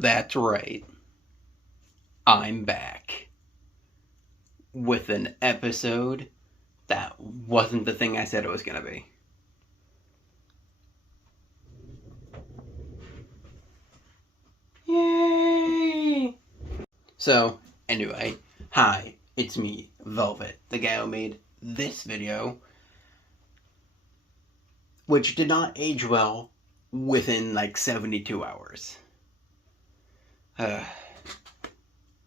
That's right. I'm back with an episode that wasn't the thing I said it was gonna be. Yay! So, anyway, hi, it's me, Velvet, the guy who made this video, which did not age well within like 72 hours.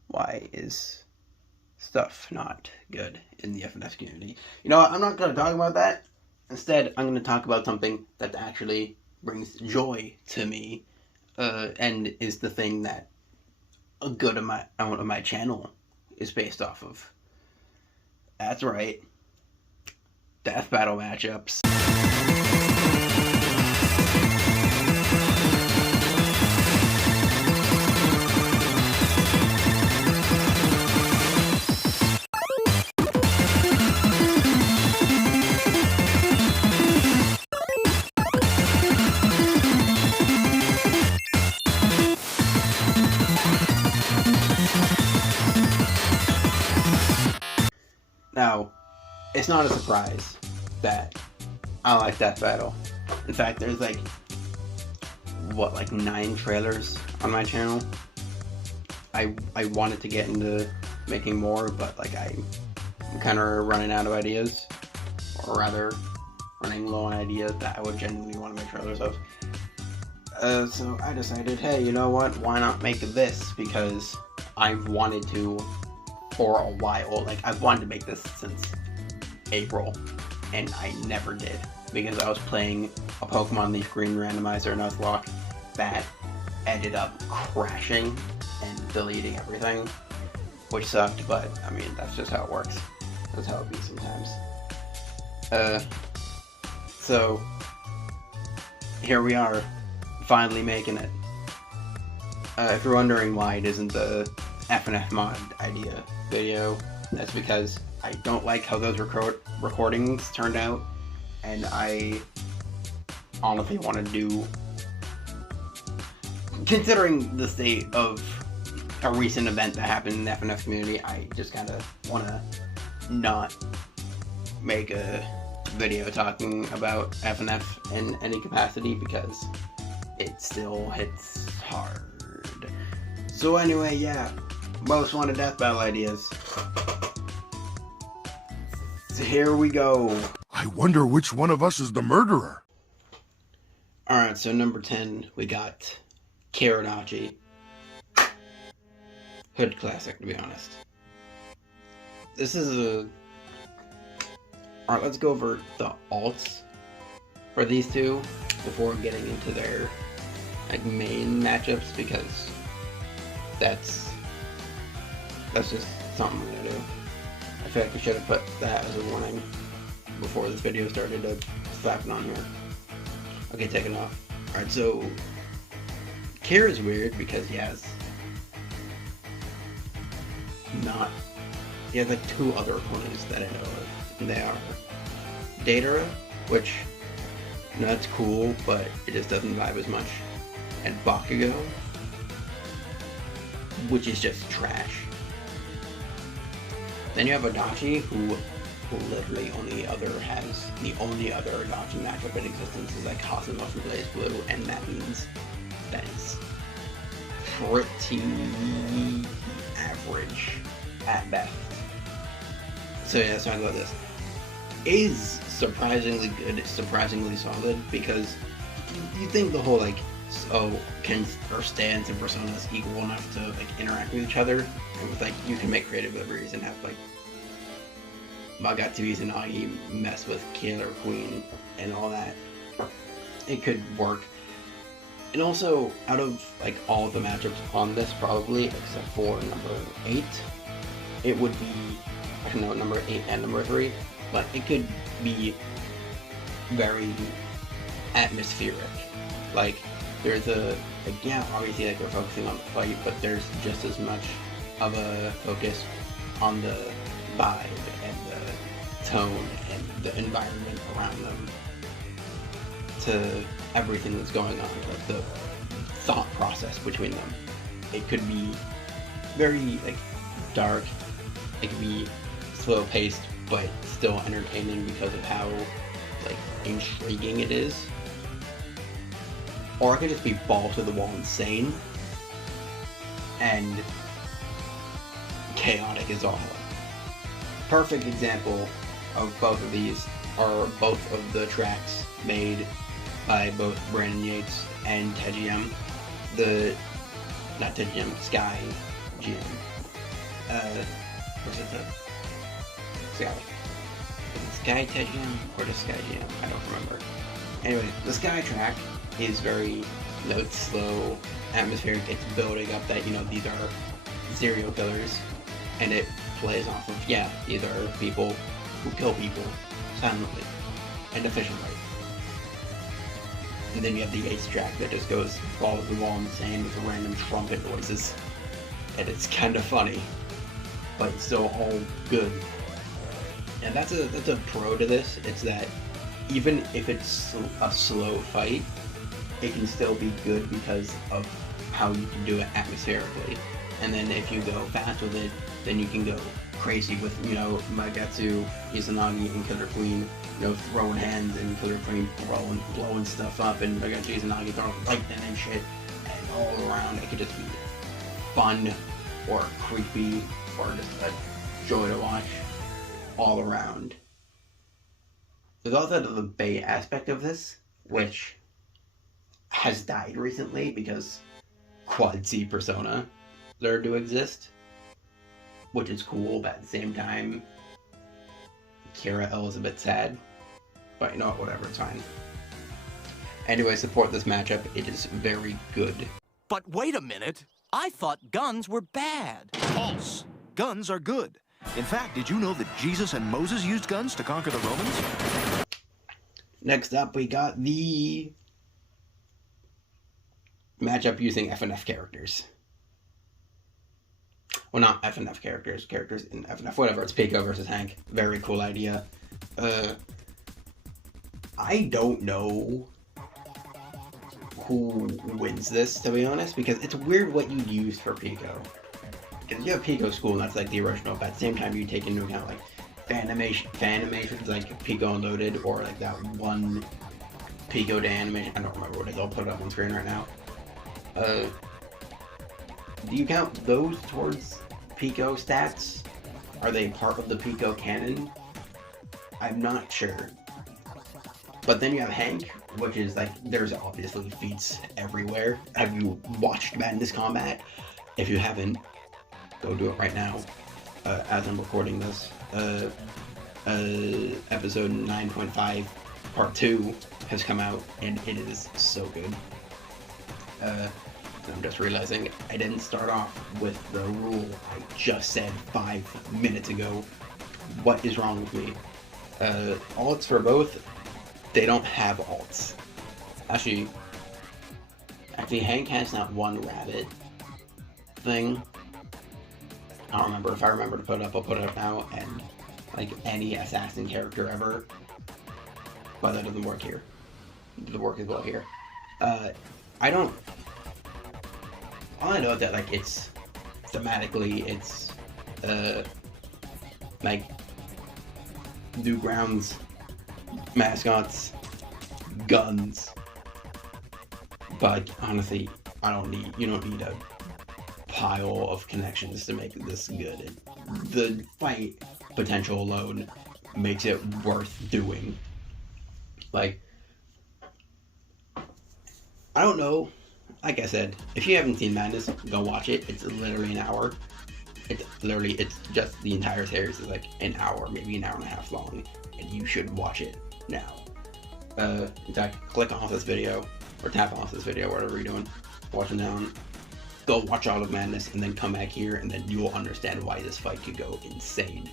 Why is stuff not good in the FNF community? You know what, I'm not going to talk about that. Instead, I'm going to talk about something that actually brings joy to me, and is the thing that a good amount of my channel is based off of. That's right. Death battle matchups. Now, it's not a surprise that I like Death Battle. In fact, there's like 9 trailers on my channel. I wanted to get into making more, but I'm kind of running out of ideas, or rather, running low on ideas that I would genuinely want to make trailers of. So I decided, hey, you know what? Why not make this? Because I've wanted to for a while. I've wanted to make this since April, and I never did, because I was playing a Pokemon Leaf Green randomizer Nuzlocke that ended up crashing and deleting everything, which sucked, but I mean, that's just how it works. That's how it be sometimes. So here we are, finally making it. If you're wondering why it isn't the FNF mod idea video, that's because I don't like how those recordings turned out, and I honestly want to do, considering the state of a recent event that happened in the FNF community, I just kind of want to not make a video talking about FNF in any capacity, because it still hits hard. So anyway, yeah, most wanted death battle ideas. So here we go. I wonder which one of us is the murderer. Alright, so number 10, we got Adachi. Hood classic, to be honest. This is a... Alright, let's go over the alts for these two before getting into their main matchups, because that's just something I'm gonna do. I feel like I should have put that as a warning before this video started to slap it on here. Okay, take it off. Alright, so Kira is weird because he has 2 other opponents that I know of. And they are Datara, which, you know, that's cool, but it just doesn't vibe as much, and Bakugo, which is just trash. Then you have Adachi, who literally the only other Adachi matchup in existence is Cosmos from Blaze Blue, and that means that is pretty average at best. So yeah, let's talk about this. Is surprisingly good, it's surprisingly solid, because you think the whole stance and personas equal enough to interact with each other, and with you can make creative liveries and have Magatsu's and Agi mess with Killer Queen and all that. It could work. And also, out of all of the matchups on this, probably except for number 8, it would be, I don't know, number 8 and number 3, but it could be very atmospheric. There's obviously we're focusing on the fight, but there's just as much of a focus on the vibe and the tone and the environment around them to everything that's going on, the thought process between them. it could be very like dark. It could be slow paced, but still entertaining because of how like intriguing it is. Or it could just be balls to the wall insane and chaotic as all hell. Perfect example of both of these are both of the tracks made by both Brandon Yates and TGM. Not TGM, Sky GM. What's it? Sky. Is it Sky TGM or just Sky GM? I don't remember. Anyway, the Sky track is very, it's slow, atmospheric. It's building up that, these are serial killers, and it plays off of, these are people who kill people silently and efficiently. And then you have the Yates track that just goes all over the wall insane with random trumpet noises. And it's kind of funny, but still all good. And that's a pro to this. It's that even if it's a slow fight, it can still be good because of how you can do it atmospherically. And then if you go fast with it, then you can go crazy with, Magetsu, Izanagi, and Killer Queen, throwing hands, and Killer Queen blowing stuff up, and Magetsu, Izanagi throwing lightning and shit. And all around, it could just be fun, or creepy, or just a joy to watch, all around. There's also the debate aspect of this, which has died recently because Quad C Persona learned to exist, which is cool, but at the same time, Kira L is a bit sad. But whatever, it's fine. Anyway, support this matchup. It is very good. But wait a minute. I thought guns were bad. False. Guns are good. In fact, did you know that Jesus and Moses used guns to conquer the Romans? Next up, we got the matchup using FNF characters. Well, not FNF characters in FNF, whatever. It's Pico versus Hank. Very cool idea. I don't know who wins this, to be honest, because it's weird what you use for Pico. Because you have Pico School, and that's like the original, but at the same time you take into account like fan animations like Pico Unloaded, or like that one Pico Day animation. I don't remember what it is. I'll put it up on screen right now. Do you count those towards Pico stats? Are they part of the Pico canon? I'm not sure. But then you have Hank, which is like, there's obviously feats everywhere. Have you watched Madness Combat? If you haven't, go do it right now. As I'm recording this. Episode 9.5 Part 2 has come out, and it is so good. I'm just realizing I didn't start off with the rule I just said 5 minutes ago. What is wrong with me? Alts for both, they don't have alts. Actually, Hank has that one rabbit thing. I don't remember. If I remember to put it up, I'll put it up now. And like any assassin character ever. But that doesn't work here. It doesn't work as well here. All I know is that like it's thematically it's like Newgrounds, mascots, guns. But honestly, you don't need a pile of connections to make this good. The fight potential alone makes it worth doing. Like, I don't know. Like I said, if you haven't seen Madness, go watch it. It's literally an hour. It's just the entire series is like an hour, maybe an hour and a half long, and you should watch it now. In fact, click off this video, or tap off this video, whatever you're doing, watching down. Go watch all of Madness, and then come back here, and then you will understand why this fight could go insane.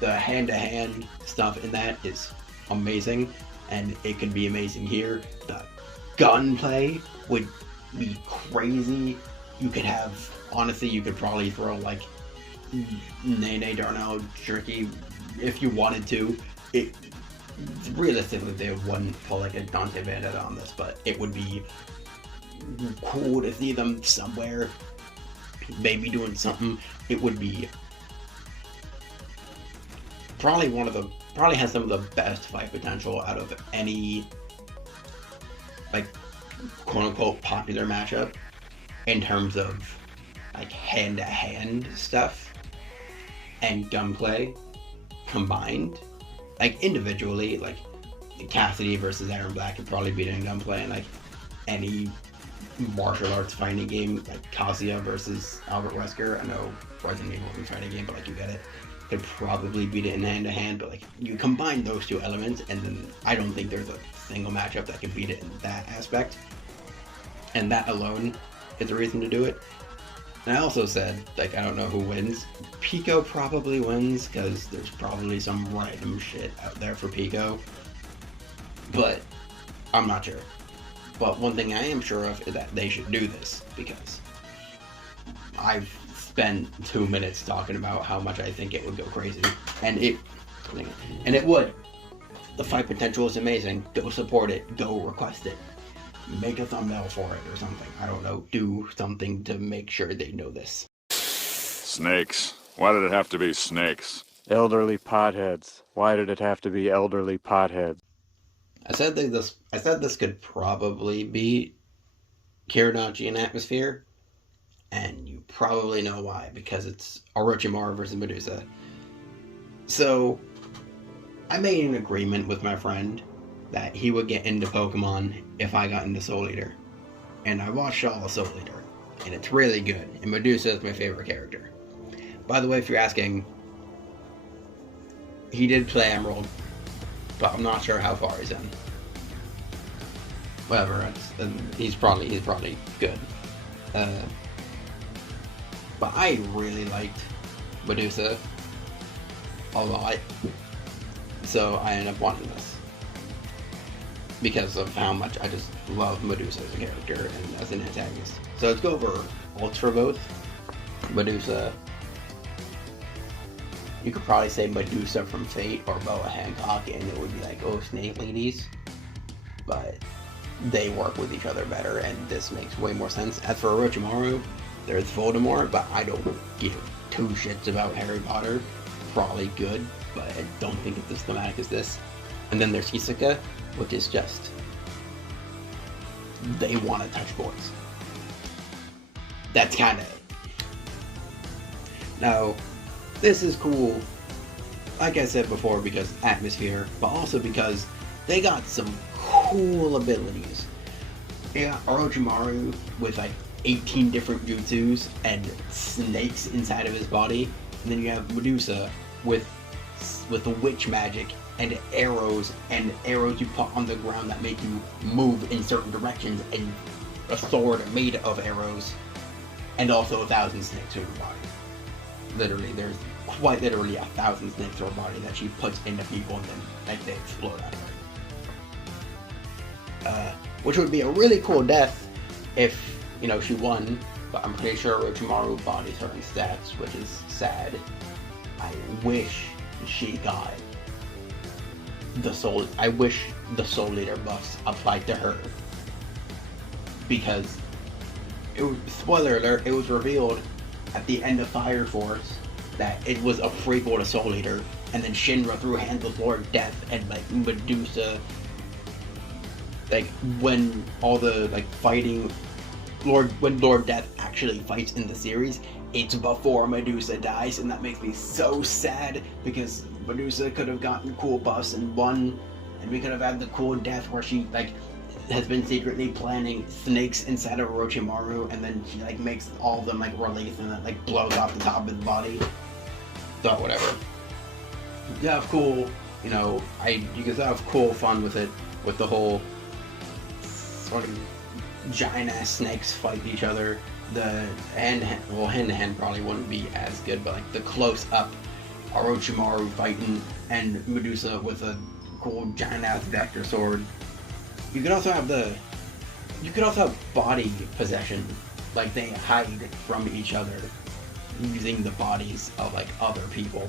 The hand-to-hand stuff in that is amazing, and it could be amazing here. The gunplay would be crazy. You could have, honestly, you could probably throw like Nene Darnell Jerky if you wanted to. Realistically, they wouldn't pull like a Dante Bandetta on this, but it would be cool to see them somewhere they be doing something, it would be probably probably has some of the best fight potential out of any, like, quote-unquote popular matchup in terms of, like, hand-to-hand stuff and gunplay combined. Like, individually, like, Cassidy versus Aaron Black could probably beat in gunplay, and, like, any martial arts fighting game, like Kazuya versus Albert Wesker. I know Resident Evil is a fighting game, but, like, you get it. Could probably beat it in hand-to-hand, but, like, you combine those two elements, and then I don't think there's a single matchup that can beat it in that aspect. And that alone is a reason to do it. And I also said, like, I don't know who wins. Pico probably wins, because there's probably some random shit out there for Pico. But I'm not sure. But one thing I am sure of is that they should do this, because I've spent 2 minutes talking about how much I think it would go crazy. And it would. The fight potential is amazing. Go support it. Go request it. Make a thumbnail for it or something. I don't know. Do something to make sure they know this. Snakes. Why did it have to be snakes? Elderly potheads. Why did it have to be elderly potheads? I said this could probably be Adachi in Atmosphere, and you probably know why, because it's Orochimaru versus Medusa. So, I made an agreement with my friend that he would get into Pokemon if I got into Soul Eater. And I watched all of Soul Eater, and it's really good, and Medusa is my favorite character. By the way, if you're asking, he did play Emerald, but I'm not sure how far he's in. Whatever, he's probably good. But I really liked Medusa a lot, so I ended up wanting this because of how much I just love Medusa as a character and as an antagonist. So let's go over ults for both. Medusa, you could probably say Medusa from Fate or Boa Hancock, and it would be like, oh, snake ladies. But they work with each other better, and this makes way more sense. As for Orochimaru, there's Voldemort, but I don't give two shits about Harry Potter. Probably good, but I don't think it's as thematic as this. And then there's Hisoka, which is just, they want to touch boys. That's kind of it. Now, this is cool, like I said before, because Atmosphere, but also because they got some cool abilities. They got Orochimaru with like 18 different jutsus and snakes inside of his body, and then you have Medusa with the witch magic and arrows you put on the ground that make you move in certain directions, and a sword made of arrows, and also 1,000 snakes in her body. Literally, there's quite literally 1,000 snakes in her body that she puts into people, and then like they explode out of her. Which would be a really cool death if, you know, she won, but I'm pretty sure Orochimaru bodies her in stats, which is sad. I wish she got I wish the Soul Eater buffs applied to her, because spoiler alert, it was revealed at the end of Fire Force that it was a prequel to Soul Eater, and then Shinra threw hands with Lord Death, and like Medusa, like when all the like fighting when Lord Death actually fights in the series, it's before Medusa dies, and that makes me so sad, because Medusa could have gotten cool buffs and won, and we could have had the cool death where she like has been secretly planning snakes inside of Orochimaru, and then she like makes all of them like release, and then like blows off the top of his body. So whatever. You have cool, you know, you can have cool fun with it, with the whole sort of giant ass snakes fight each other. The hand-to-hand probably wouldn't be as good, but like the close up Orochimaru fighting and Medusa with a cool giant ass vector sword. You could also have body possession, like they hide from each other using the bodies of like other people,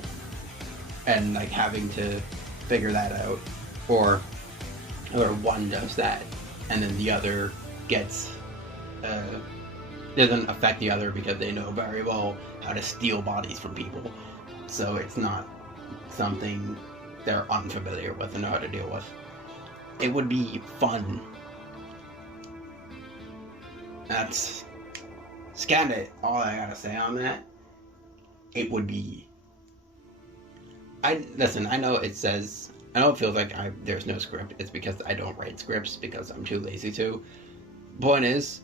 and like having to figure that out, or one does that and then the other gets doesn't affect the other because they know very well how to steal bodies from people. So it's not something they're unfamiliar with and know how to deal with. It would be fun. That's kind of all I gotta say on that. It would be... Listen, I know it says... I know it feels like there's no script. It's because I don't write scripts because I'm too lazy to. Point is,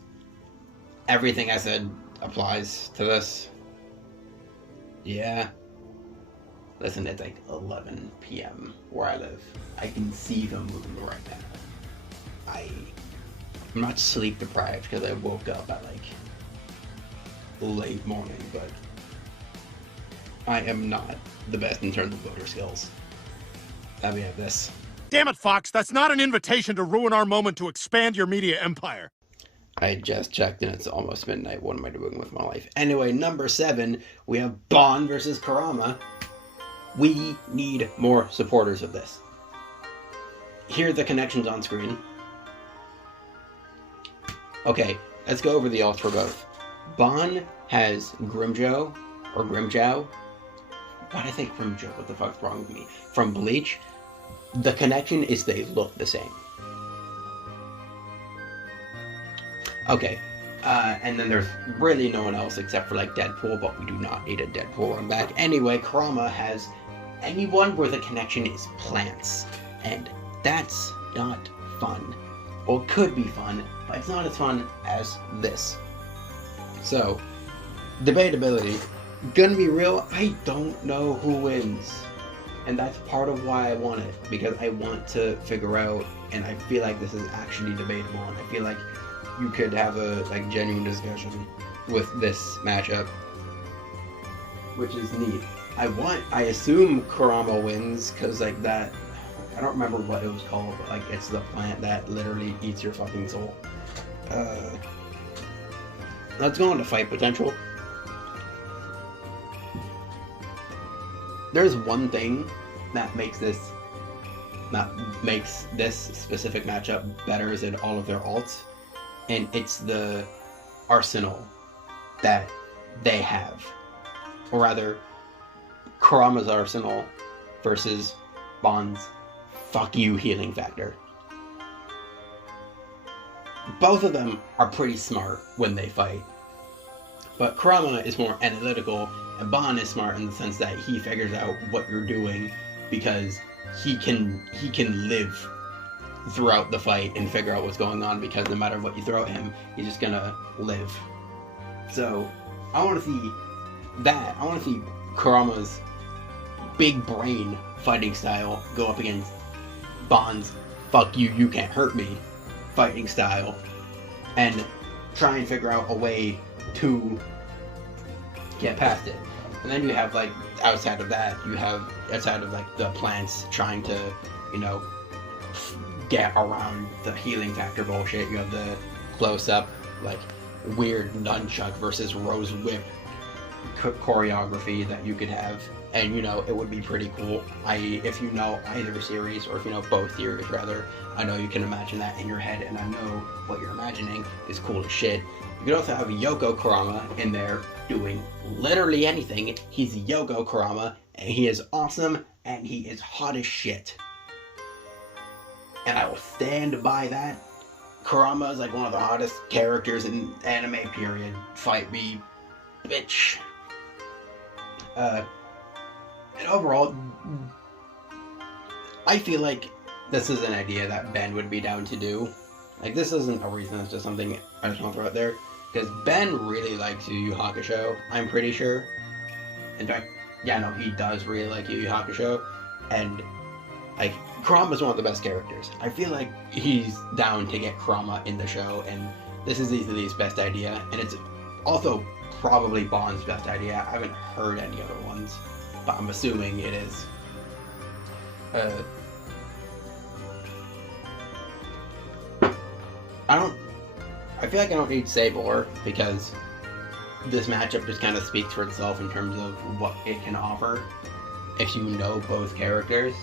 everything I said applies to this. Yeah. Listen, it's like 11 p.m. where I live. I can see the moon right now. I'm not sleep deprived because I woke up at like late morning, but I am not the best in terms of motor skills. Let me have this. Damn it, Fox, that's not an invitation to ruin our moment to expand your media empire. I just checked and it's almost midnight. What am I doing with my life? Anyway, number 7, we have Bon versus Kurama. We need more supporters of this. Here are the connections on screen. Okay, let's go over the alts for both. Bon has Grimjow, or Grimjow. Why'd I say Grimjow? What the fuck's wrong with me? From Bleach. The connection is they look the same. Okay, and then there's really no one else except for like Deadpool, but we do not need a Deadpool run back. Anyway, Kurama has anyone where the connection is plants, and that's not fun. Well, it could be fun, but it's not as fun as this. So, debatability. Gonna be real, I don't know who wins. And that's part of why I want it, because I want to figure out, and I feel like this is actually debatable, and I feel like you could have a like genuine discussion with this matchup, which is neat. I assume Kurama wins, because like that, I don't remember what it was called, but like it's the plant that literally eats your fucking soul. Let's go on to fight potential. There's one thing that makes this specific matchup better than all of their alts, and it's the arsenal that they have. Or rather, Kurama's arsenal versus Bon's fuck you healing factor. Both of them are pretty smart when they fight, but Kurama is more analytical, and Bon is smart in the sense that he figures out what you're doing because he can live throughout the fight and figure out what's going on, because no matter what you throw at him, he's just gonna live. So I want to see that. I want to see Kurama's big brain fighting style go up against Bon's fuck you, you can't hurt me fighting style, and try and figure out a way to get past it. And then you have like outside of that, outside of like the plants trying to, you know, get around the healing factor bullshit, you have the close up like weird nunchuck versus rose whip choreography that you could have, and you know it would be pretty cool. If you know either series, or if you know both series rather, I know you can imagine that in your head, and I know what you're imagining is cool as shit. You could also have Yoko Kurama in there doing literally anything. He's Yoko Kurama, and he is awesome, and he is hot as shit. And I will stand by that. Kurama is like one of the hottest characters in anime, period. Fight me, bitch. And overall, I feel like this is an idea that Ben would be down to do. Like, this isn't a reason, it's just something I just want to throw out there. Because Ben really likes Yu Yu Hakusho, I'm pretty sure. In fact, yeah, no, he does really like Yu Yu Hakusho. And, like, Kurama's one of the best characters. I feel like he's down to get Kurama in the show, and this is easily his best idea. And it's also probably Bon's best idea. I haven't heard any other ones, but I'm assuming it is. I feel like I don't need to say more, because this matchup just kind of speaks for itself in terms of what it can offer if you know both characters.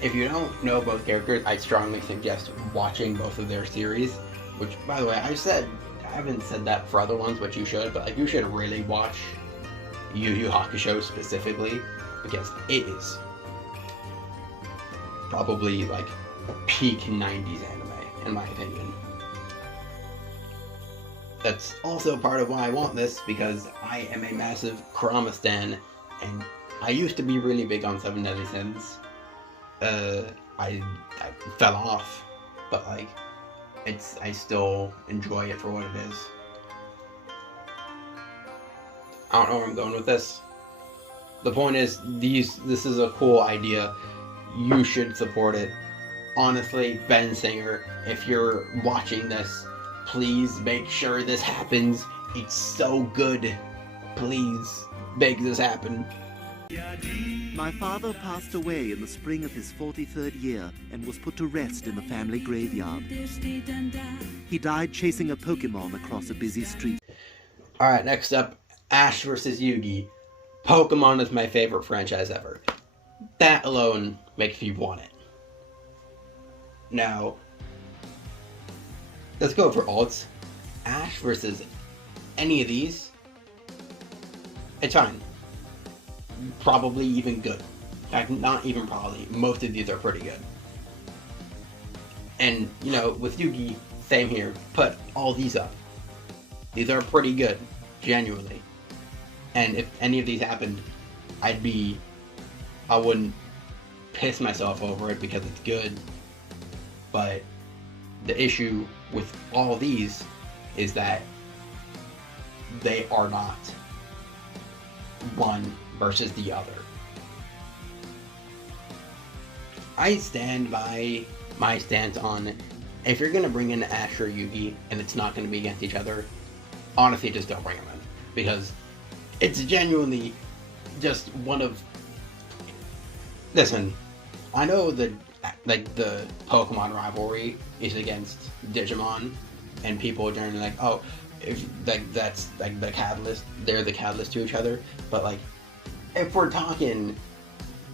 If you don't know both characters, I strongly suggest watching both of their series, which, by the way, I said haven't said that for other ones, but you should. But like, you should really watch Yu Yu Hakusho specifically, because it is probably like peak 90s anime, in my opinion. That's also part of why I want this, because I am a massive Kurama stan, and I used to be really big on Seven Deadly Sins. I fell off, but like, I still enjoy it for what it is. I don't know where I'm going with this. The point is, this is a cool idea. You should support it. Honestly, Ben Singer, if you're watching this, please make sure this happens. It's so good. Please make this happen. My father passed away in the spring of his 43rd year and was put to rest in the family graveyard. He died chasing a Pokemon across a busy street. Alright, next up, Ash vs. Yugi. Pokemon is my favorite franchise ever. That alone makes me want it. Now, let's go for alts. Ash versus any of these, it's fine. Probably even good. In fact, not even probably. Most of these are pretty good. And, you know, with Yugi, same here. Put all these up. These are pretty good. Genuinely. And if any of these happened, I wouldn't piss myself over it because it's good. But the issue with all these is that they are not one versus the other. I stand by my stance on, if you're going to bring in Ash or Yugi and it's not going to be against each other, honestly just don't bring them in. Because it's genuinely just one of... Listen, I know that like the Pokemon rivalry is against Digimon, and people are generally like, oh, if like that's like the catalyst, they're the catalyst to each other. But like, if we're talking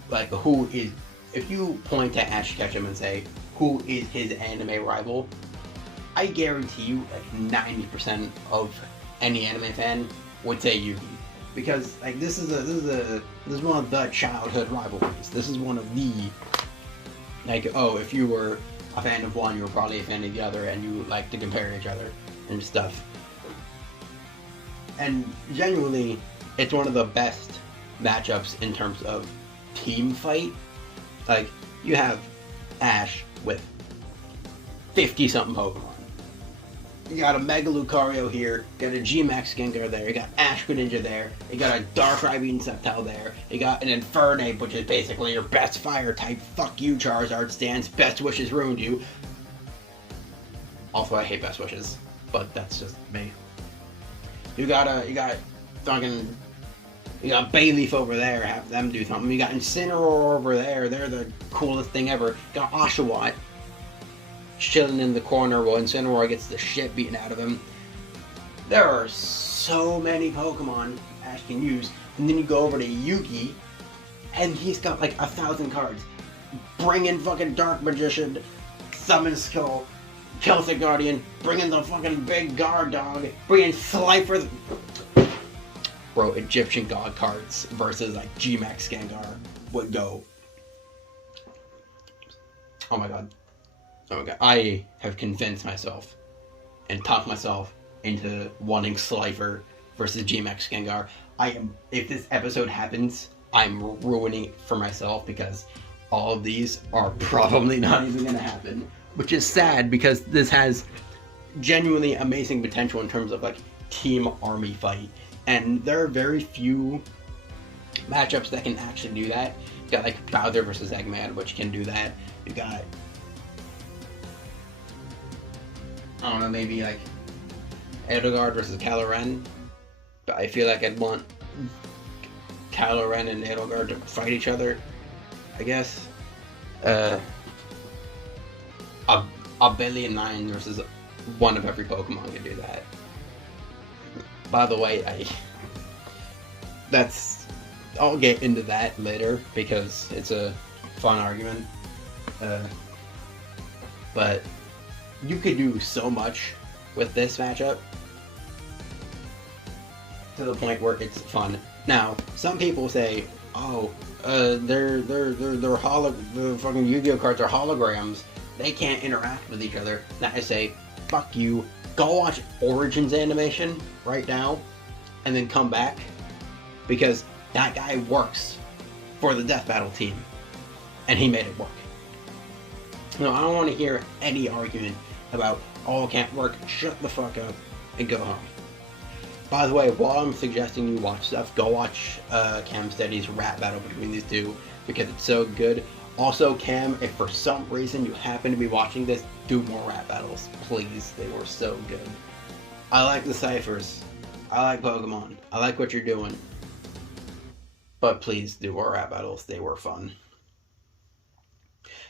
like who is, if you point to Ash Ketchum and say who is his anime rival, I guarantee you like 90% of any anime fan would say Yugi, because like this is one of the childhood rivalries. This is one of the, like, oh, if you were a fan of one, you were probably a fan of the other, and you like to compare each other and stuff. And genuinely, it's one of the best matchups in terms of team fight. Like, you have Ash with 50-something Pokemon. You got a Mega Lucario here, you got a G-Max Gengar there, you got Ash Greninja there, you got a Darkrai Sceptile there, you got an Infernape, which is basically your best fire type. Fuck you, Charizard stance, Best Wishes ruined you. Also, I hate Best Wishes, but that's just me. You got Bayleaf over there, have them do something. You got Incineroar over there, they're the coolest thing ever. You got Oshawott chilling in the corner while Incineroar gets the shit beaten out of him. There are so many Pokemon Ash can use. And then you go over to Yugi, and he's got like 1,000 cards. Bring in fucking Dark Magician, Summon Skull, Celtic Guardian, bring in the fucking big guard dog, bring in Slifer. Bro, Egyptian God cards versus like G-Max Gengar would go. Oh my god. Oh my god. I have convinced myself and talked myself into wanting Slifer versus G-Max Gengar. If this episode happens, I'm ruining it for myself, because all of these are probably not even gonna happen. Which is sad, because this has genuinely amazing potential in terms of like team army fight. And there are very few matchups that can actually do that. You got like Bowser versus Eggman, which can do that. You got, I don't know, maybe like Edelgard versus Caloran. But I feel like I'd want Caloran and Edelgard to fight each other, I guess. A billion nine versus one of every Pokemon can do that. By the way, I'll get into that later because it's a fun argument. But you could do so much with this matchup. to the point where it's fun. Now, some people say, oh, the fucking Yu-Gi-Oh cards are holograms. They can't interact with each other. Now I say, fuck you. Go watch Origins animation right now, and then come back, because that guy works for the Death Battle team, and he made it work. No, I don't want to hear any argument about, oh, it can't work. Shut the fuck up and go home. By the way, while I'm suggesting you watch stuff, go watch Cam Steady's rap battle between these two, because it's so good. Also, Cam, if for some reason you happen to be watching this, do more rap battles, please. They were so good. I like the ciphers. I like Pokemon. I like what you're doing. But please do more rap battles. They were fun.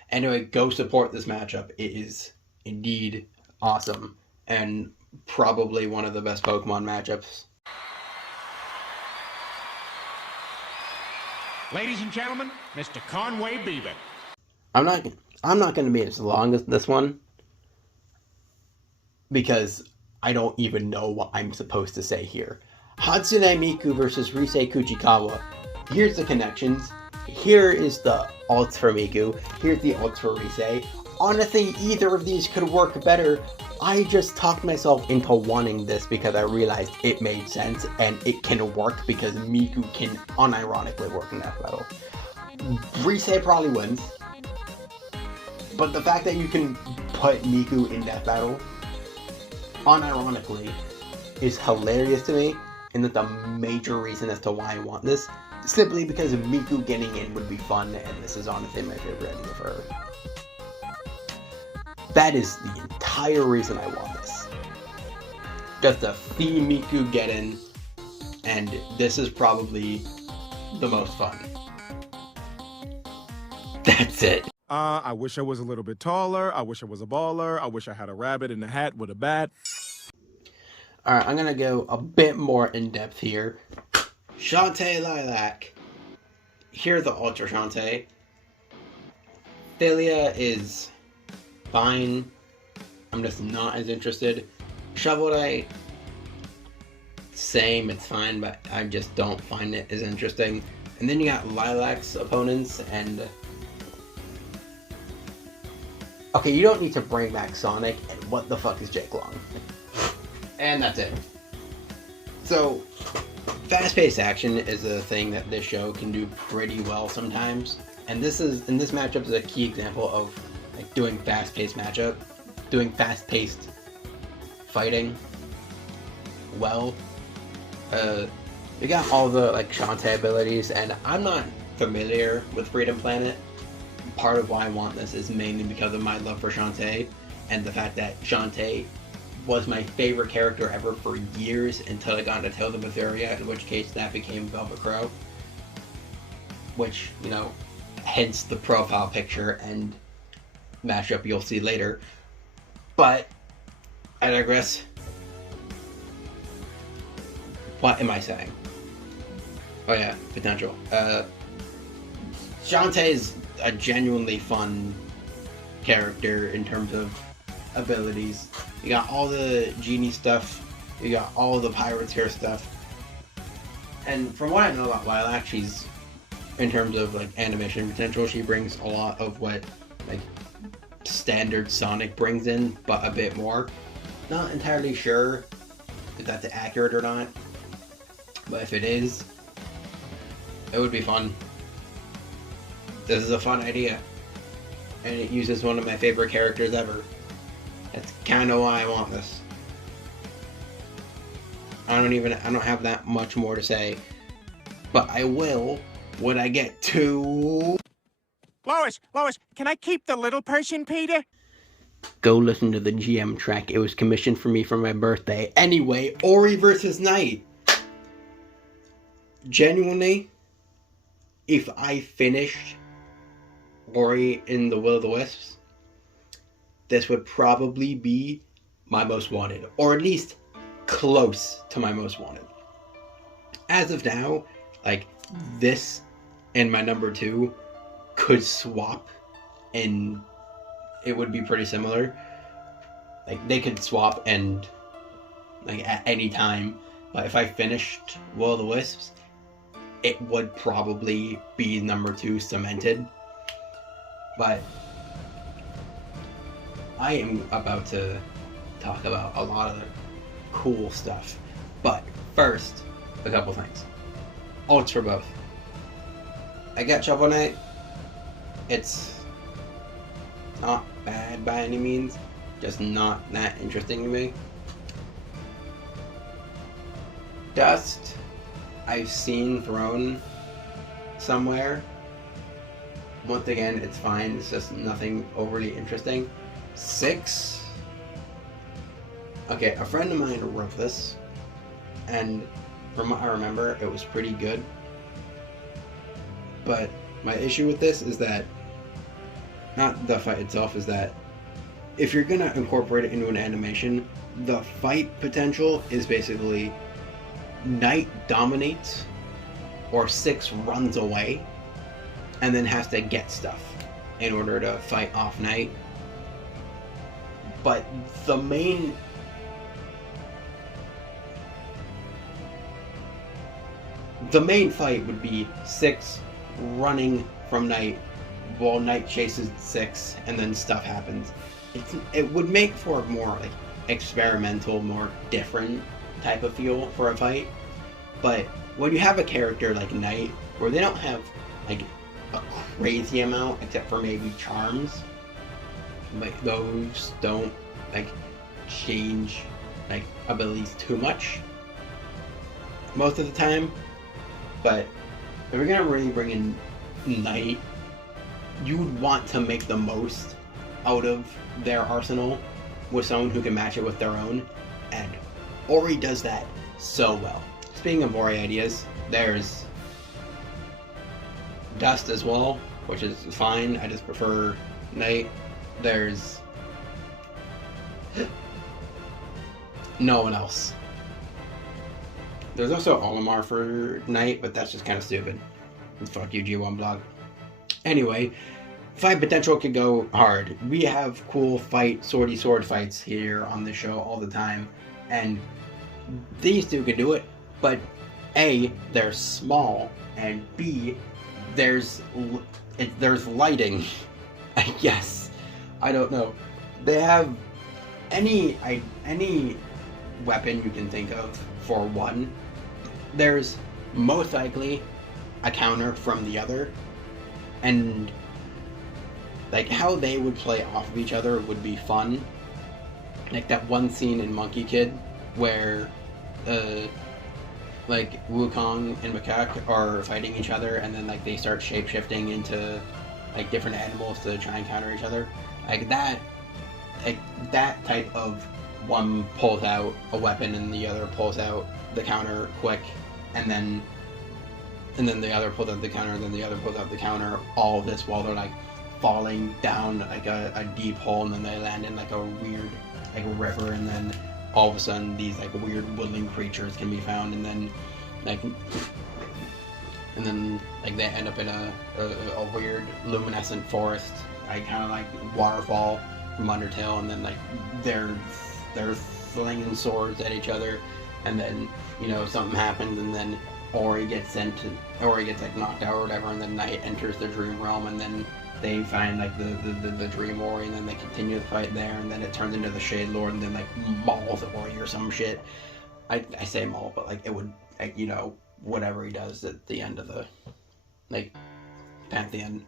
Anyway, go support this matchup. It is indeed awesome, and probably one of the best Pokemon matchups. Ladies and gentlemen, Mr. Conway Beaver. I'm not going to be as long as this one, because I don't even know what I'm supposed to say here. Hatsune Miku versus Ruse Kuchikawa. Here's the connections. Here is the ults for Miku. Here's the ults for Ruse. Honestly, either of these could work better. I just talked myself into wanting this because I realized it made sense and it can work because Miku can unironically work in that battle. Ruse probably wins, but the fact that you can put Miku in that battle unironically is hilarious to me, and that's a major reason as to why I want this. Simply because Miku getting in would be fun, and this is honestly my favorite idea for her. That is the entire reason I want this. Just to see Miku get in, and this is probably the most fun. That's it. I wish I was a little bit taller. I wish I was a baller. I wish I had a rabbit in a hat with a bat. Alright, I'm gonna go a bit more in depth here. Shantae Lilac. Here's the Ultra Shantae. Philia is fine. I'm just not as interested. Shovel Knight, same, it's fine, but I just don't find it as interesting. And then you got Lilac's opponents, and okay, you don't need to bring back Sonic, and what the fuck is Jake Long? And that's it. So, fast-paced action is a thing that this show can do pretty well sometimes, and this matchup is a key example of like doing fast-paced fighting well. We got all the like Shantae abilities, and I'm not familiar with Freedom Planet. Part of why I want this is mainly because of my love for Shantae, and the fact that Shantae was my favorite character ever for years until I got into Tales of Etheria, in which case that became Velvet Crow. Which, you know, hence the profile picture and mashup you'll see later. But I digress. What am I saying? Oh yeah, potential. Shantae is a genuinely fun character in terms of abilities. You got all the genie stuff, you got all the pirate's hair stuff, and from what I know about Lilac, she's, in terms of like animation potential, she brings a lot of what like standard Sonic brings in, but a bit more. Not entirely sure if that's accurate or not, but if it is, it would be fun. This is a fun idea, and it uses one of my favorite characters ever. That's kind of why I want this. I don't have that much more to say, but I will when I get to... Lois, can I keep the little person, Peter? Go listen to the GM track. It was commissioned for me for my birthday. Anyway, Ori versus Knight. Genuinely, if I finished Ori in the Will of the Wisps, this would probably be my most wanted, or at least close to my most wanted. As of now, like, this and my number 2 could swap, and it would be pretty similar. Like, they could swap, and like at any time but if I finished Will of the Wisps, it would probably be number 2 cemented. But I am about to talk about a lot of the cool stuff. But first, a couple things. Ults for both. I got Shovel Knight. It's not bad by any means, just not that interesting to me. Dust, I've seen thrown somewhere. Once again, it's fine, it's just nothing overly interesting. 6, okay, a friend of mine wrote this, and from what I remember, it was pretty good. But my issue with this is that, not the fight itself, is that if you're gonna incorporate it into an animation, the fight potential is basically Knight dominates, or 6 runs away, and then has to get stuff in order to fight off Knight. But the main fight would be 6 running from Knight while Knight chases 6, and then stuff happens. It would make for a more like experimental, more different type of feel for a fight. But when you have a character like Knight, where they don't have like a crazy amount except for maybe charms, like those don't like change like abilities too much most of the time. But if you're gonna really bring in Knight, you would want to make the most out of their arsenal with someone who can match it with their own, and Ori does that so well. Speaking of Ori ideas, there's Dust as well, which is fine, I just prefer Knight. There's no one else. There's also Olimar for Knight, but that's just kind of stupid. Fuck you, G1 blog. Anyway, fight potential could go hard. We have cool swordy sword fights here on the show all the time, and these two can do it, but A, they're small, and B, there's lighting. I guess. I don't know. They have any weapon you can think of for one. There's most likely a counter from the other, and like how they would play off of each other would be fun. Like that one scene in Monkey Kid where like Wukong and Macaque are fighting each other, and then like they start shape-shifting into like different animals to try and counter each other. Like that type of one pulls out a weapon and the other pulls out the counter quick, and then the other pulls out the counter, and then the other pulls out the counter. All of this while they're like falling down like a deep hole, and then they land in like a weird like river, and then all of a sudden these like weird woodland creatures can be found, and then they end up in a weird luminescent forest, like kind of like waterfall from Undertale, and then like they're flinging swords at each other, and then something happens, and then Ori gets like knocked out or whatever, and then Knight enters the dream realm, and then they find like the dream Ori, and then they continue the fight there, and then it turns into the Shade Lord, and then like mauls Ori or some shit. I say maul, but like it would like whatever he does at the end of the like Pantheon.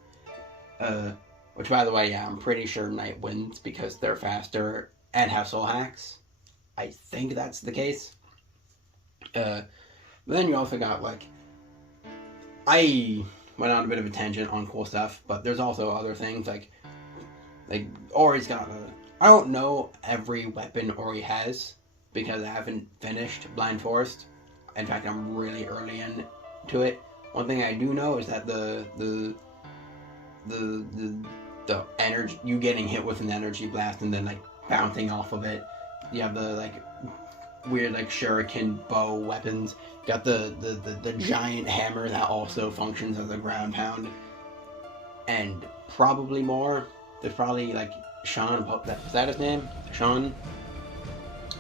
Which by the way, yeah, I'm pretty sure Knight wins because they're faster and have soul hacks. I think that's the case. But then you also got like, I went on a bit of a tangent on cool stuff, but there's also other things like Ori's got I don't know every weapon Ori has because I haven't finished Blind Forest. In fact, I'm really early into it. One thing I do know is that the energy, you getting hit with an energy blast and then like bouncing off of it. You have the like weird like shuriken bow weapons. You got the giant hammer that also functions as a ground pound, and probably more. There's probably like Sean. Is that his name? Sean.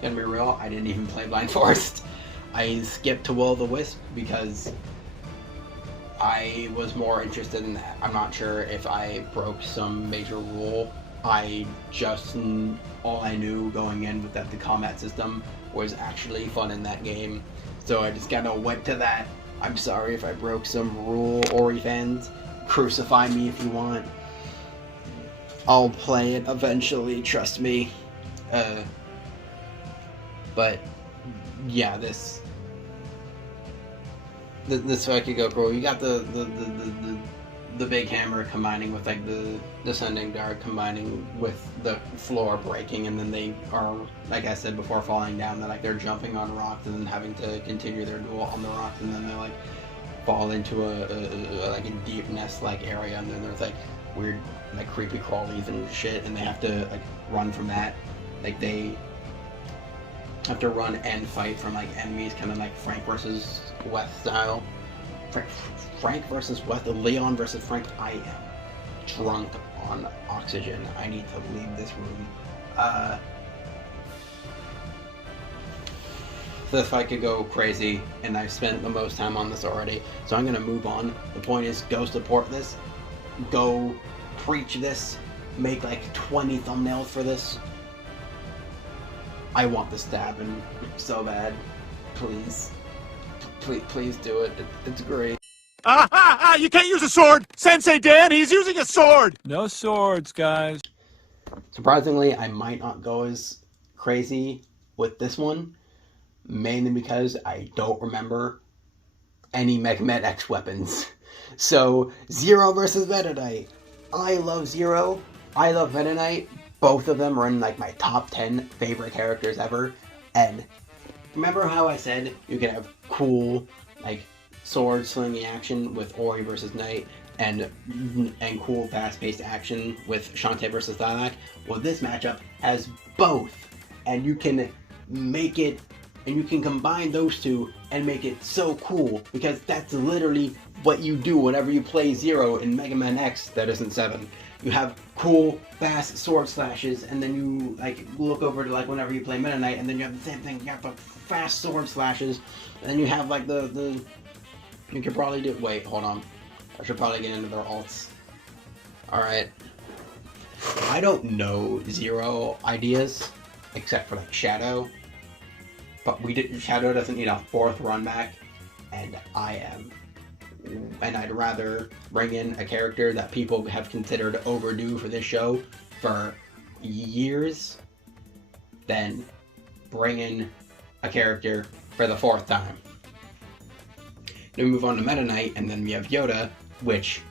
Gonna be real, I didn't even play Blind Forest. I skipped to Will-O-the-Wisp because I was more interested in that. I'm not sure if I broke some major rule. All I knew going in with that the combat system was actually fun in that game. So I just kind of went to that. I'm sorry if I broke some rule, Ori fans. Crucify me if you want. I'll play it eventually, trust me. But yeah, this fucking go cool. You got the big hammer combining with like the descending dart combining with the floor breaking, and then they are, like I said before, falling down. They're jumping on rocks and then having to continue their duel on the rocks, and then they like fall into a deep nest like area, and then there's like weird like creepy crawlies and shit, and they have to like run from that. Like they have to run and fight from like enemies, kind of like Frank versus West style. Frank versus West, Leon versus Frank. I am drunk on oxygen. I need to leave this room. This fight could go crazy, and I've spent the most time on this already, so I'm gonna move on. The point is, go support this, go preach this, make like 20 thumbnails for this. I want the stabbing so bad. Please. Please do it. It's great. You can't use a sword! Sensei Dan, he's using a sword! No swords, guys. Surprisingly, I might not go as crazy with this one, mainly because I don't remember any Mega Man X weapons. So, Zero versus Meta Knight. I love Zero. I love Meta Knight. Both of them are in like my top 10 favorite characters ever. And remember how I said you could have cool like sword slinging action with Ori versus Knight and cool fast-paced action with Shantae versus Lilac? Well, this matchup has both, and you can make it, and you can combine those two and make it so cool, because that's literally what you do whenever you play Zero in Mega Man X that isn't 7. You have cool, fast sword slashes, and then you like look over to like whenever you play Meta Knight, and then you have the same thing. You got the fast sword slashes, and then you have like the. You could probably do. Wait, hold on. I should probably get into their alts. All right. I don't know Zero ideas except for like Shadow, but Shadow doesn't need a 4th run back, and I'd rather bring in a character that people have considered overdue for this show for years than bring in a character for the 4th time. Then we move on to Meta Knight, and then we have Yoda, which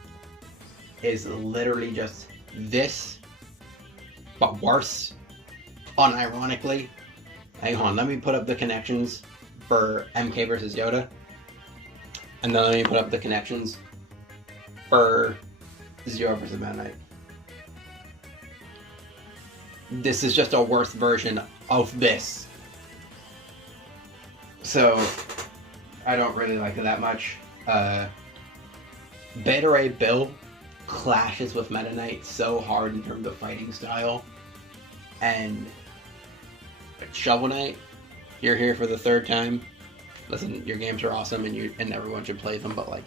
is literally just this, but worse, unironically. Hang on, let me put up the connections for MK versus Yoda. And then let me put up the connections for Zero versus Meta Knight. This is just a worse version of this. So, I don't really like it that much. Beta Ray Bill clashes with Meta Knight so hard in terms of fighting style. And Shovel Knight, you're here for the 3rd time. Listen, your games are awesome, and everyone should play them, but like,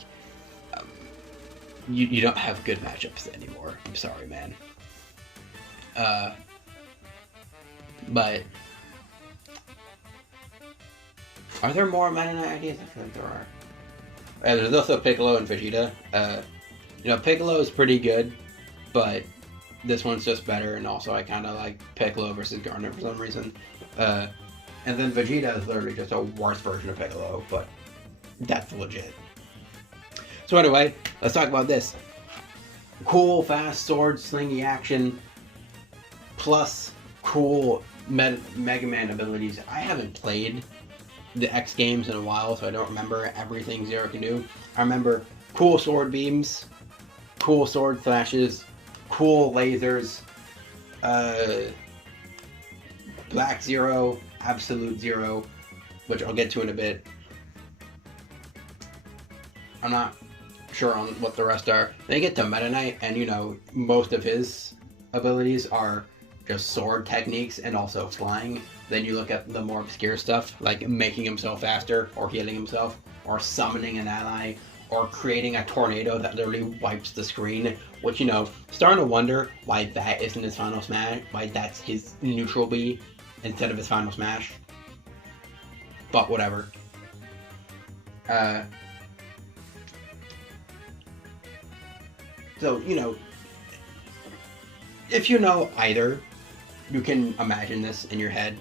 you don't have good matchups anymore. I'm sorry, man. But are there more Meta Knight ideas? I feel like there are. There's also Piccolo and Vegeta. Piccolo is pretty good, but this one's just better, and also I kind of like Piccolo versus Garnet for some reason. And then Vegeta is literally just a worse version of Piccolo, but that's legit. So anyway, let's talk about this. Cool, fast sword slingy action, plus cool Mega Man abilities. I haven't played the X games in a while, so I don't remember everything Zero can do. I remember cool sword beams, cool sword flashes, cool lasers, Black Zero, Absolute Zero, which I'll get to in a bit. I'm not sure on what the rest are. Then you get to Meta Knight, and most of his abilities are just sword techniques and also flying. Then you look at the more obscure stuff, like making himself faster, or healing himself, or summoning an ally, or creating a tornado that literally wipes the screen, which, you know, starting to wonder why that isn't his final smash, why that's his neutral B instead of his final smash. But whatever. So, you know, if you know either, you can imagine this in your head.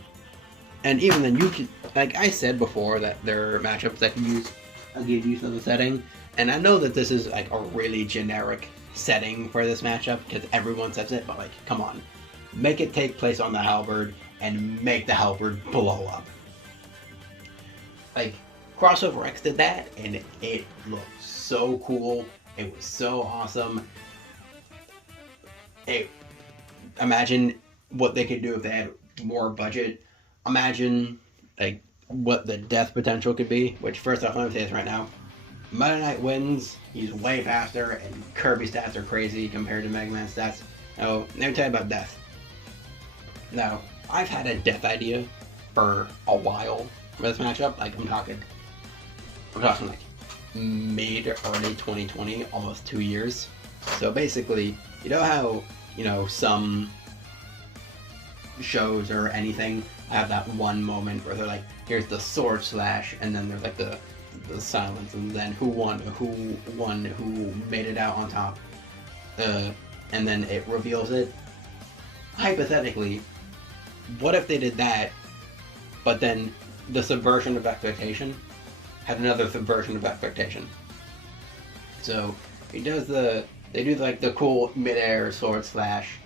And even then, you can, like I said before, that there are matchups that can use a good use of the setting. And I know that this is like a really generic setting for this matchup, because everyone says it, but like, come on. Make it take place on the halberd, and make the halberd blow up. Like, Crossover X did that, and it looked so cool. It was so awesome. Imagine what they could do if they had more budget. Imagine, like, what the death potential could be. Which, first off, let me say this right now. Meta Knight wins. He's way faster, and Kirby stats are crazy compared to Mega Man stats. Now, let me tell you about death. Now, I've had a death idea for a while for this matchup. Like, we're talking like mid early 2020, almost 2 years. So basically, you know how, you know, some shows or anything have that one moment where they're like, here's the sword slash, and then there's like the silence, and then who won, who made it out on top, and then it reveals it. Hypothetically, what if they did that, but then the subversion of expectation had another subversion of expectation? So they do like the cool mid-air sword slash.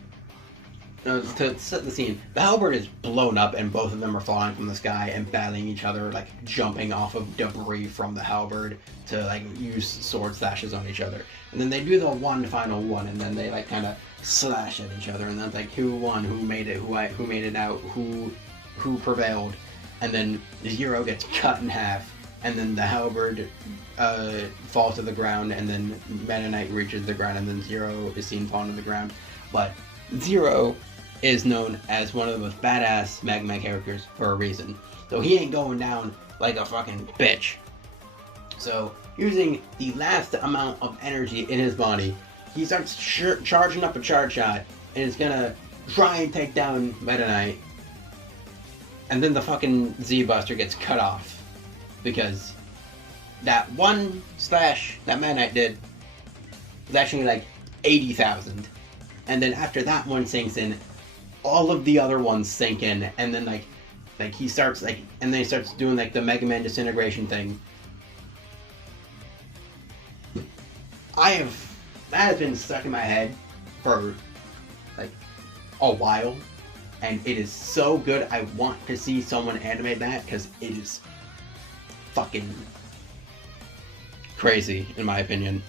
To set the scene, the halberd is blown up and both of them are falling from the sky and battling each other, like jumping off of debris from the halberd to like use sword slashes on each other. And then they do the one final one, and then they like kind of slash at each other, and then it's like, who won, who made it, who made it out, who prevailed. And then Zero gets cut in half, and then the halberd falls to the ground, and then Meta Knight reaches the ground, and then Zero is seen falling to the ground. But Zero is known as one of the most badass Mega Man characters for a reason. So he ain't going down like a fucking bitch. So, using the last amount of energy in his body, he starts charging up a charge shot, and it's gonna try and take down Meta Knight. And then the fucking Z-Buster gets cut off, because that one slash that Meta Knight did was actually like 80,000. And then after that one sinks in, all of the other ones sink in, and then like he starts like, and then he starts doing like the Mega Man disintegration thing. That has been stuck in my head for like a while, and it is so good. I want to see someone animate that, because it is fucking crazy in my opinion.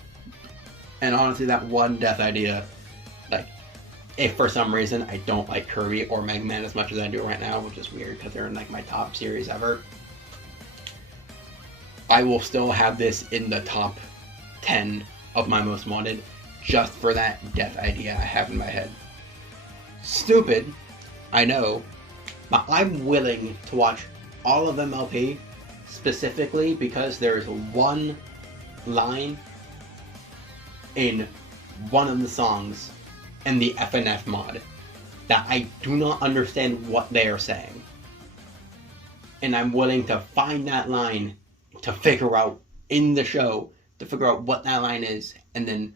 And honestly, that one death idea, like, if for some reason I don't like Kirby or Mega Man as much as I do right now, which is weird because they're in like my top series ever, I will still have this in the top 10 of my most wanted, just for that death idea I have in my head. Stupid, I know, but I'm willing to watch all of MLP, specifically because there's one line in one of the songs in the FNF mod that I do not understand what they are saying. And I'm willing to find that line to figure out in the show, to figure out what that line is, and then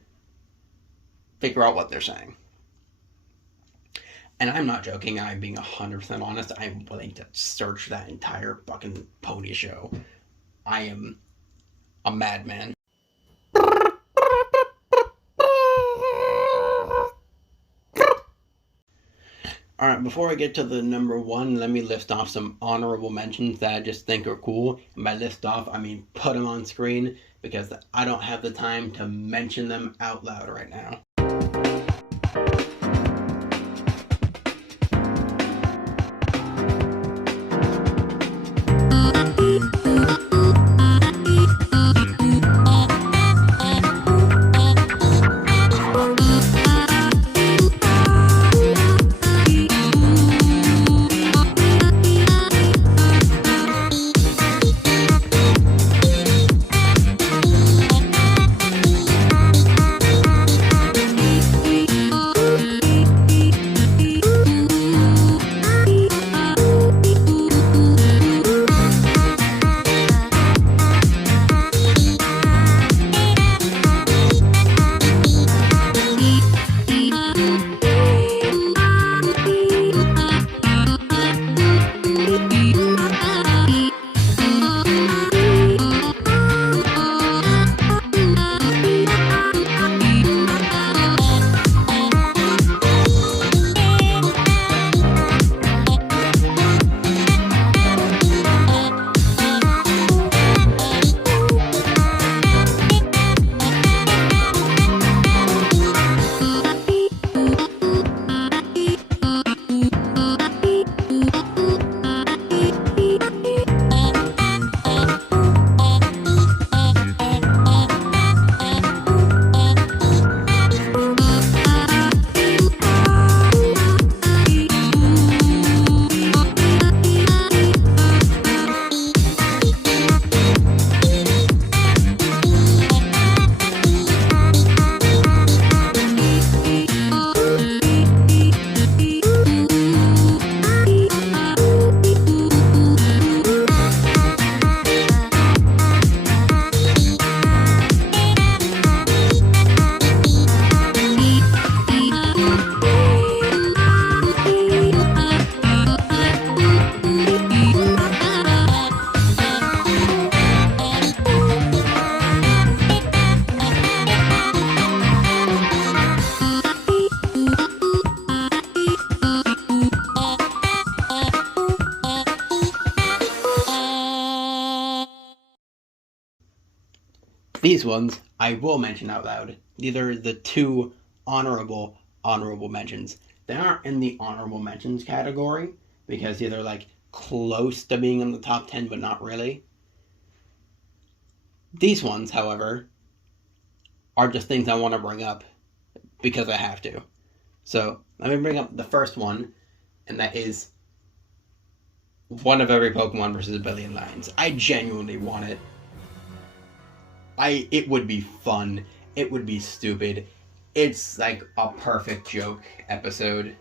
figure out what they're saying. And I'm not joking, I'm being 100% honest. I'm willing to search that entire fucking pony show. I am a madman. Alright, before I get to the number one, let me list off some honorable mentions that I just think are cool. And by list off, I mean put them on screen, because I don't have the time to mention them out loud right now. These ones I will mention out loud. These are the two honorable mentions. They aren't in the honorable mentions category because these are like close to being in the top 10, but not really. These ones, however, are just things I want to bring up because I have to. So let me bring up the first one, and that is one of every Pokemon versus a billion lines. I genuinely want it. It would be fun. It would be stupid. It's like a perfect joke episode.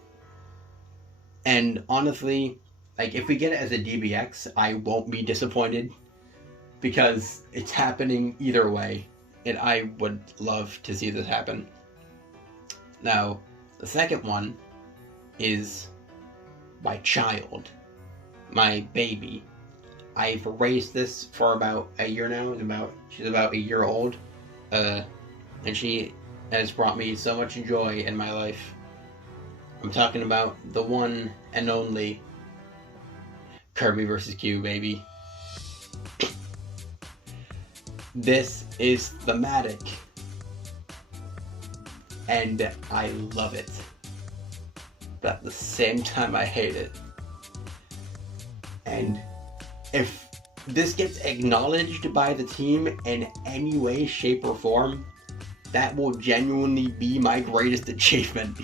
And honestly, like if we get it as a DBX, I won't be disappointed because it's happening either way. And I would love to see this happen. Now, the second one is my child, my baby. I've raised this for about a year now. She's about a year old, and she has brought me so much joy in my life. I'm talking about the one and only Kirby vs. Q, baby. This is thematic, and I love it, but at the same time I hate it. And if this gets acknowledged by the team in any way, shape, or form, that will genuinely be my greatest achievement.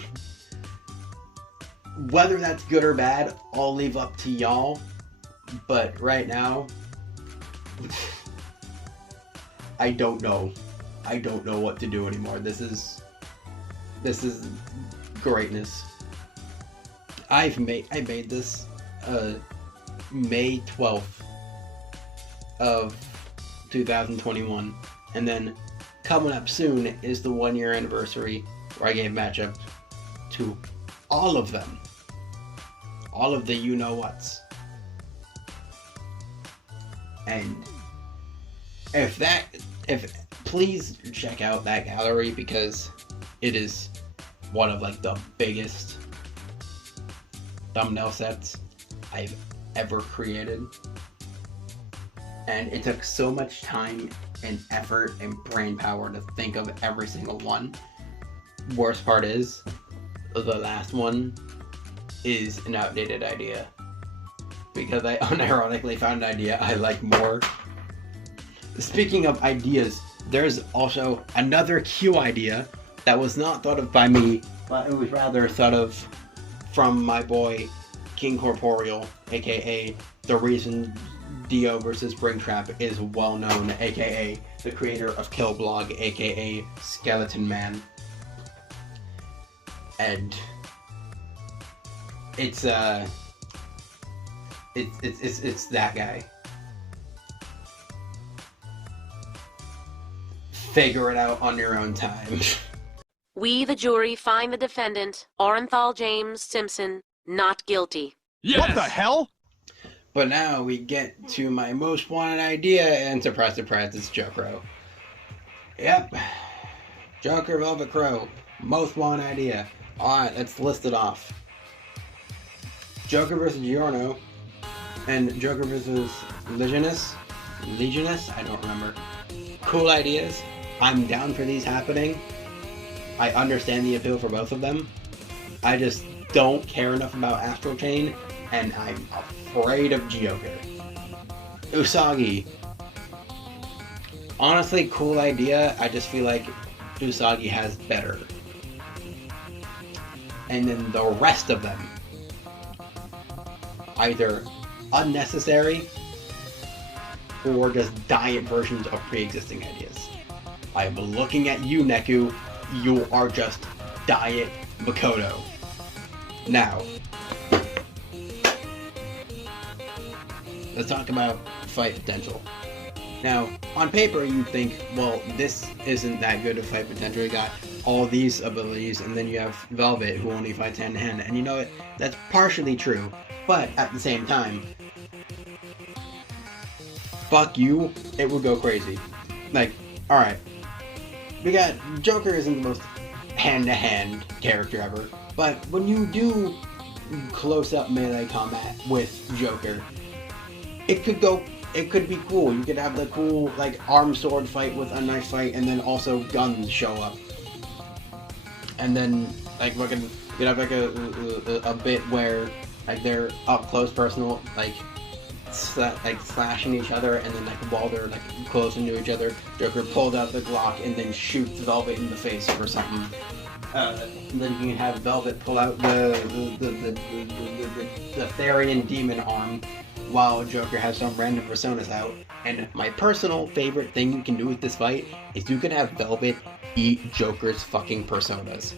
Whether that's good or bad, I'll leave up to y'all, but right now, I don't know. I don't know what to do anymore. This is greatness. I made this May 12th of 2021, and then coming up soon is the 1 year anniversary where I gave matchups to all of them, all of the you know whats. And please check out that gallery because it is one of like the biggest thumbnail sets I've ever created. And it took so much time and effort and brain power to think of every single one. Worst part is, the last one is an outdated idea. Because I unironically found an idea I like more. Speaking of ideas, there's also another Q idea that was not thought of by me, but it was rather thought of from my boy King Corporeal, aka the reason Dio vs. Springtrap is well known, aka the creator of Killblog, aka Skeleton Man. And it's that guy. Figure it out on your own time. We, the jury, find the defendant, Orenthal James Simpson, not guilty. Yes! What the hell? But now we get to my most wanted idea, and surprise, surprise, it's Jokro. Yep. Joker Velvet Crow. Most wanted idea. Alright, let's list it off. Joker vs. Giorno, and Joker vs. Legionus? I don't remember. Cool ideas. I'm down for these happening. I understand the appeal for both of them. I just don't care enough about Astral Chain, and I'm afraid of Joker. Usagi. Honestly, cool idea. I just feel like Usagi has better. And then the rest of them, either unnecessary or just diet versions of pre-existing ideas. I'm looking at you, Neku. You are just diet Makoto. Now, let's talk about fight potential. Now, on paper, you'd think, well, this isn't that good of fight potential. You got all these abilities, and then you have Velvet, who only fights hand-to-hand. And you know what? That's partially true. But at the same time, fuck you, it would go crazy. Like, alright. We got Joker isn't the most hand-to-hand character ever. But when you do close-up melee combat with Joker, it could go it could be cool. You could have the cool, like, arm sword fight with a knife fight, and then also guns show up. And then, like, you could have, like, a bit where, like, they're up close personal, like slashing each other, and then, like, while they're, like, close into each other, Joker pulled out the Glock and then shoots Velvet in the face or something. Then you can have Velvet pull out the Therian demon arm while Joker has some random personas out. And my personal favorite thing you can do with this fight is you can have Velvet eat Joker's fucking personas.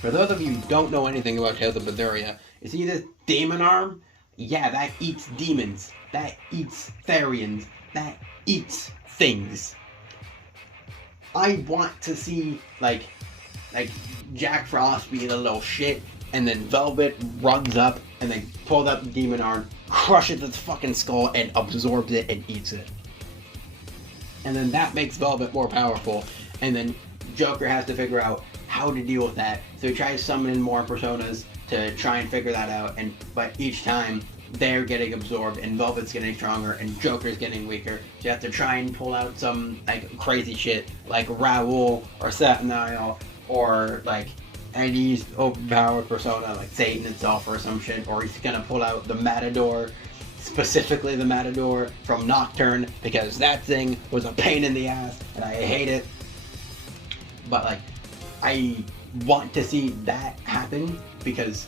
For those of you who don't know anything about Tales of Berseria, you see this demon arm? Yeah, that eats demons. That eats Therians. That eats things. I want to see, like Jack Frost being a little shit, and then Velvet runs up and then pulls out the demon arm, crushes its fucking skull, and absorbs it and eats it. And then that makes Velvet more powerful, and then Joker has to figure out how to deal with that. So he tries summoning more personas to try and figure that out, but each time they're getting absorbed and Velvet's getting stronger and Joker's getting weaker. So you have to try and pull out some, like, crazy shit like Raoul or Sataniel, or, like, Eddie's overpowered persona, like Satan itself or some shit, or he's gonna pull out the Matador, specifically the Matador from Nocturne, because that thing was a pain in the ass, and I hate it. But, like, I want to see that happen, because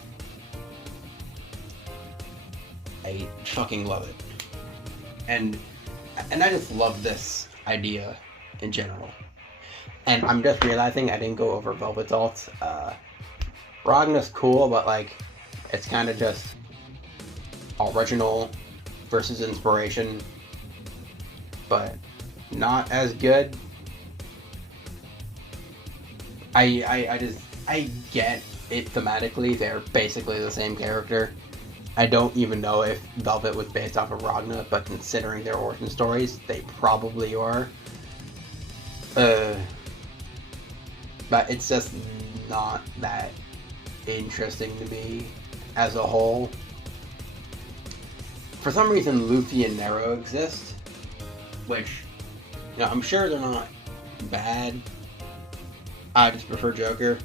I fucking love it. And I just love this idea in general. And I'm just realizing I didn't go over Velvet's alts. Ragna's cool, but, like, it's kind of just original versus inspiration, but not as good. I get it thematically. They're basically the same character. I don't even know if Velvet was based off of Ragna, but considering their origin stories, they probably are. But it's just not that interesting to me as a whole. For some reason, Luffy and Nero exist, which, you know, I'm sure they're not bad. I just prefer Joker.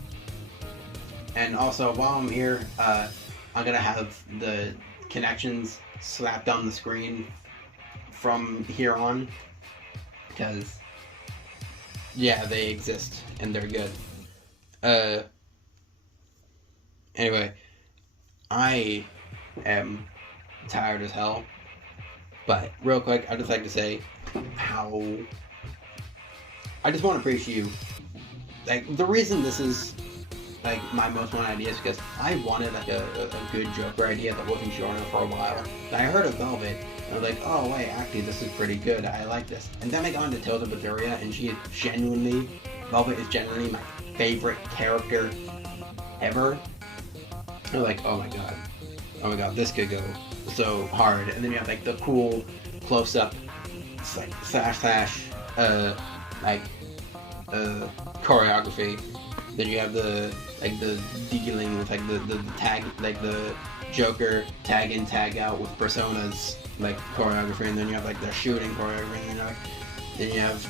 And also, while I'm here, I'm gonna have the connections slapped on the screen from here on, because, yeah, they exist, and they're good. Anyway, I am tired as hell, but real quick, I'd just like to say how I just want to preach to you, like, the reason this is, like, my most wanted idea is because I wanted, like, a good Joker idea that wasn't Giorno for a while. And I heard of Velvet, and I was like, oh wait, actually this is pretty good, I like this. And then I got into Tales of Berseria, and Velvet is genuinely my favorite character ever. And I'm like, oh my god, this could go so hard. And then you have, like, the cool close-up, like, slash, choreography. Then you have the dealing with, like, the tag, like, the Joker tag in, tag out with personas, like, choreography, and then you have, like, the shooting choreography, and then you have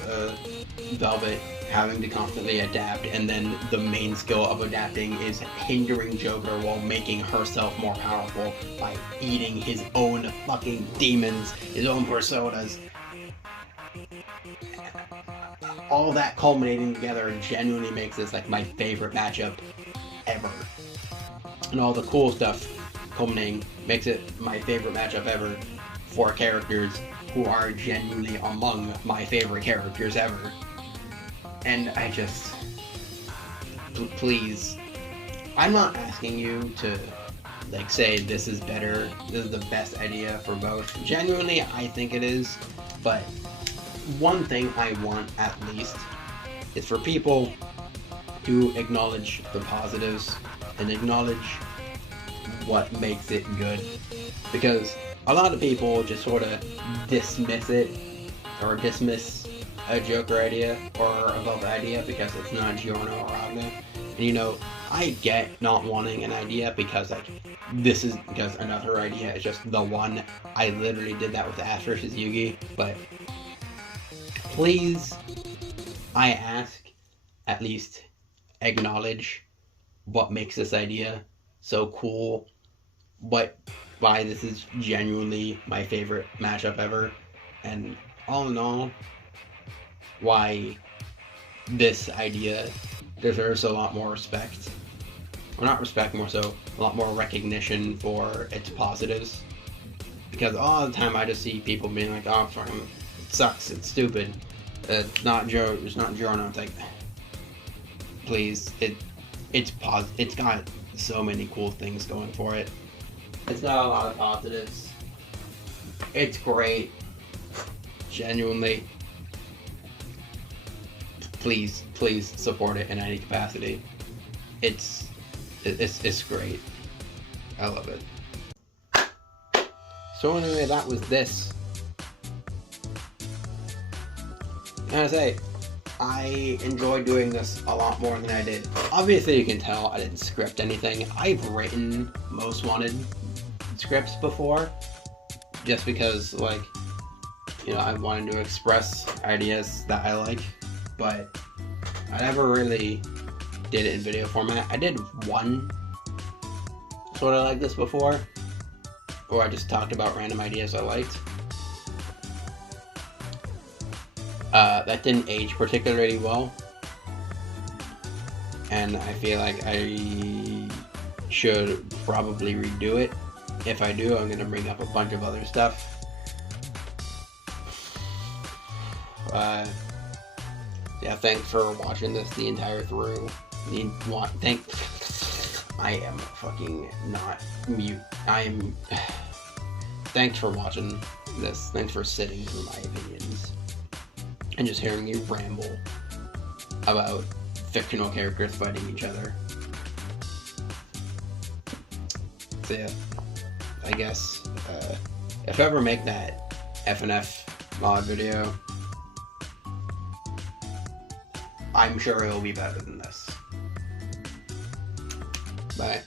Velvet having to constantly adapt, and then the main skill of adapting is hindering Joker while making herself more powerful by eating his own fucking demons, his own personas. All that culminating together genuinely makes this, like, my favorite matchup ever. And all the cool stuff culminating makes it my favorite matchup ever for characters who are genuinely among my favorite characters ever. And I just... please. I'm not asking you to, like, say this is better, this is the best idea for both. Genuinely, I think it is, but one thing I want, at least, is for people to acknowledge the positives and acknowledge what makes it good. Because a lot of people just sort of dismiss it, or dismiss a Joker idea or a Velvet idea because it's not Giorno or Ragna. And, you know, I get not wanting an idea because, like, this is because another idea is just the one. I literally did that with Ash versus Yugi, but please, I ask, at least acknowledge what makes this idea so cool, why this is genuinely my favorite matchup ever, and all in all, why this idea deserves a lot more respect. Or not respect, more so, a lot more recognition for its positives. Because all the time I just see people being like, oh, fucking, it sucks, it's stupid, it's not Giorno. It's like, please, it's got so many cool things going for it. It's got a lot of positives. It's great. Genuinely. Please support it in any capacity. It's great. I love it. So anyway, that was this. I gotta say, I enjoy doing this a lot more than I did. Obviously, you can tell I didn't script anything. I've written Most Wanted scripts before, just because, like, you know, I wanted to express ideas that I like, but I never really did it in video format. I did one sort of like this before, where I just talked about random ideas I liked. That didn't age particularly well, and I feel like I should probably redo it. If I do, I'm going to bring up a bunch of other stuff. Yeah, thanks for watching this the entire through. I am fucking not mute. Thanks for watching this. Thanks for sitting through my opinions and just hearing me ramble about fictional characters fighting each other. So yeah, I guess if I ever make that FNF mod video, I'm sure it'll be better than this. Bye.